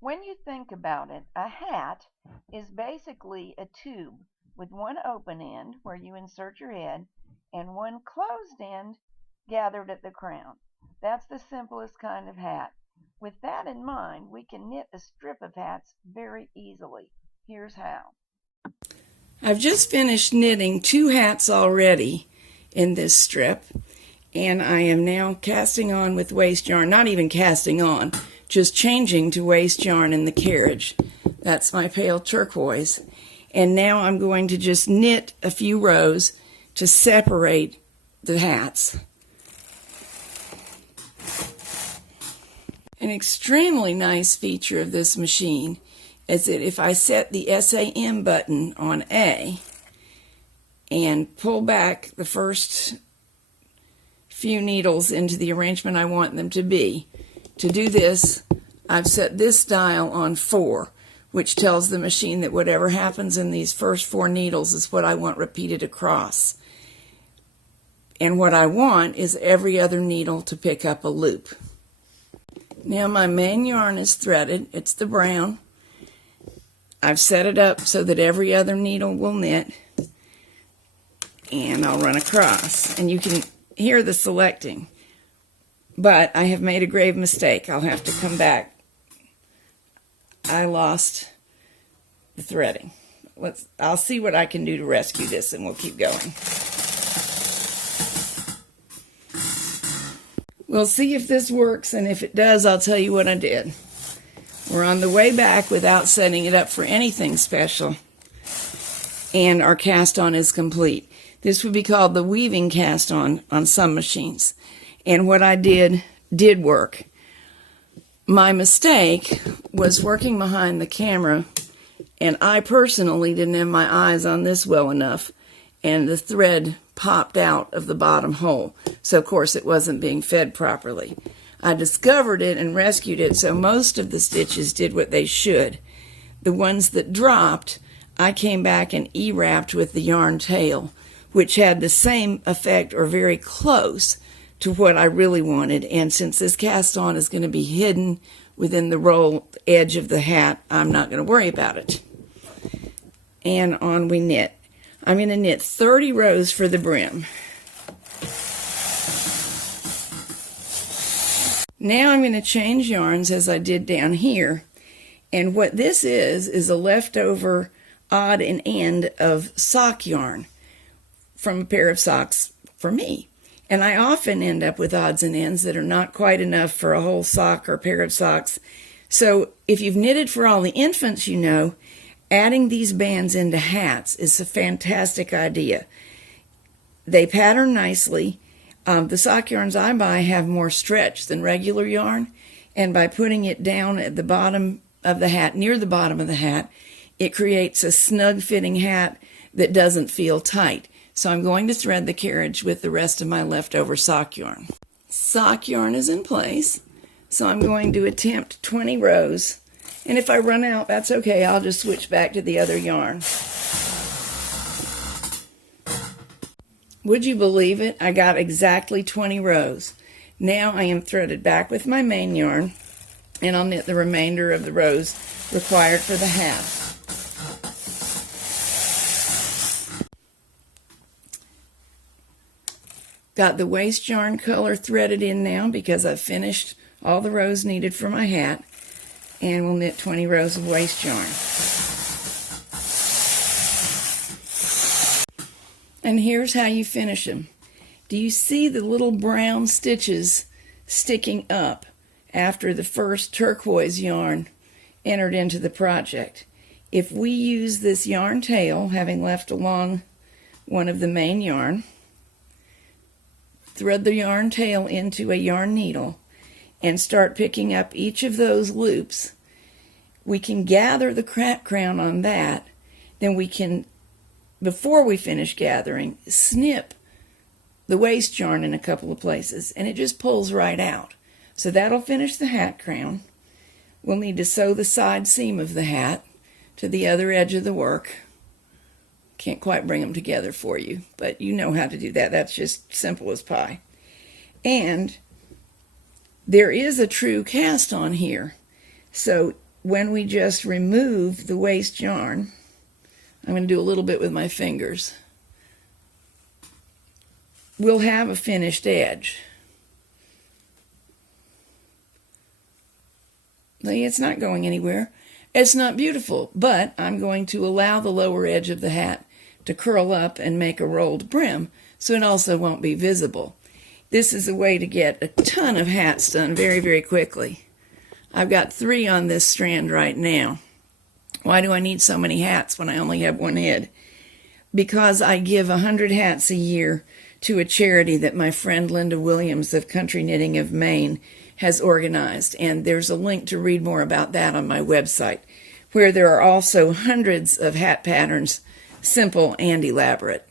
When you think about it, a hat is basically a tube with one open end where you insert your head and one closed end gathered at the crown. That's the simplest kind of hat. With that in mind, we can knit a strip of hats very easily. Here's how. I've just finished knitting 2 hats already in this strip, and I am now casting on with waste yarn. Not even casting on, just changing to waste yarn in the carriage. That's my pale turquoise. And now I'm going to just knit a few rows to separate the hats. An extremely nice feature of this machine is that if I set the SAM button on A and pull back the first few needles into the arrangement I want them to be, to do this, I've set this dial on 4, which tells the machine that whatever happens in these first 4 needles is what I want repeated across. And what I want is every other needle to pick up a loop. Now my main yarn is threaded. It's the brown. I've set it up so that every other needle will knit, and I'll run across. And you can hear the selecting, but I have made a grave mistake. I'll have to come back. I lost the threading. I'll see what I can do to rescue this, and we'll keep going. We'll see if this works, and if it does, I'll tell you what I did. We're on the way back without setting it up for anything special, and our cast on is complete. This would be called the weaving cast on some machines, and what I did work. My mistake was working behind the camera, and I personally didn't have my eyes on this well enough, and the thread popped out of the bottom hole, so of course it wasn't being fed properly. I discovered it and rescued it, so most of the stitches did what they should. The ones that dropped, I came back and E-wrapped with the yarn tail, which had the same effect or very close to what I really wanted. And since this cast on is going to be hidden within the roll edge of the hat, I'm not going to worry about it. And on we knit. I'm going to knit 30 rows for the brim. Now I'm going to change yarns as I did down here, and what this is a leftover odd and end of sock yarn from a pair of socks for me. And I often end up with odds and ends that are not quite enough for a whole sock or pair of socks. So if you've knitted for all the infants, you know, adding these bands into hats is a fantastic idea. They pattern nicely. The sock yarns I buy have more stretch than regular yarn, and by putting it down at the bottom of the hat, near the bottom of the hat, it creates a snug fitting hat that doesn't feel tight. So I'm going to thread the carriage with the rest of my leftover sock yarn. Sock yarn is in place, so I'm going to attempt 20 rows, and if I run out, that's okay. I'll just switch back to the other yarn. Would you believe it? I got exactly 20 rows. Now I am threaded back with my main yarn, and I'll knit the remainder of the rows required for the hat. Got the waste yarn color threaded in now because I've finished all the rows needed for my hat, and we'll knit 20 rows of waste yarn. And here's how you finish them. Do you see the little brown stitches sticking up after the first turquoise yarn entered into the project? If we use this yarn tail, having left along one of the main yarn, thread the yarn tail into a yarn needle and start picking up each of those loops, we can gather the crown on that. Then we can, before we finish gathering, snip the waste yarn in a couple of places, and it just pulls right out. So that'll finish the hat crown. We'll need to sew the side seam of the hat to the other edge of the work. Can't quite bring them together for you, but you know how to do that. That's just simple as pie. And there is a true cast on here. So when we just remove the waste yarn, I'm going to do a little bit with my fingers, we'll have a finished edge. See, it's not going anywhere. It's not beautiful, but I'm going to allow the lower edge of the hat to curl up and make a rolled brim, so it also won't be visible. This is a way to get a ton of hats done very, very quickly. I've got 3 on this strand right now. Why do I need so many hats when I only have one head? Because I give 100 hats a year to a charity that my friend Linda Williams of Country Knitting of Maine has organized, and there's a link to read more about that on my website, where there are also hundreds of hat patterns, simple and elaborate.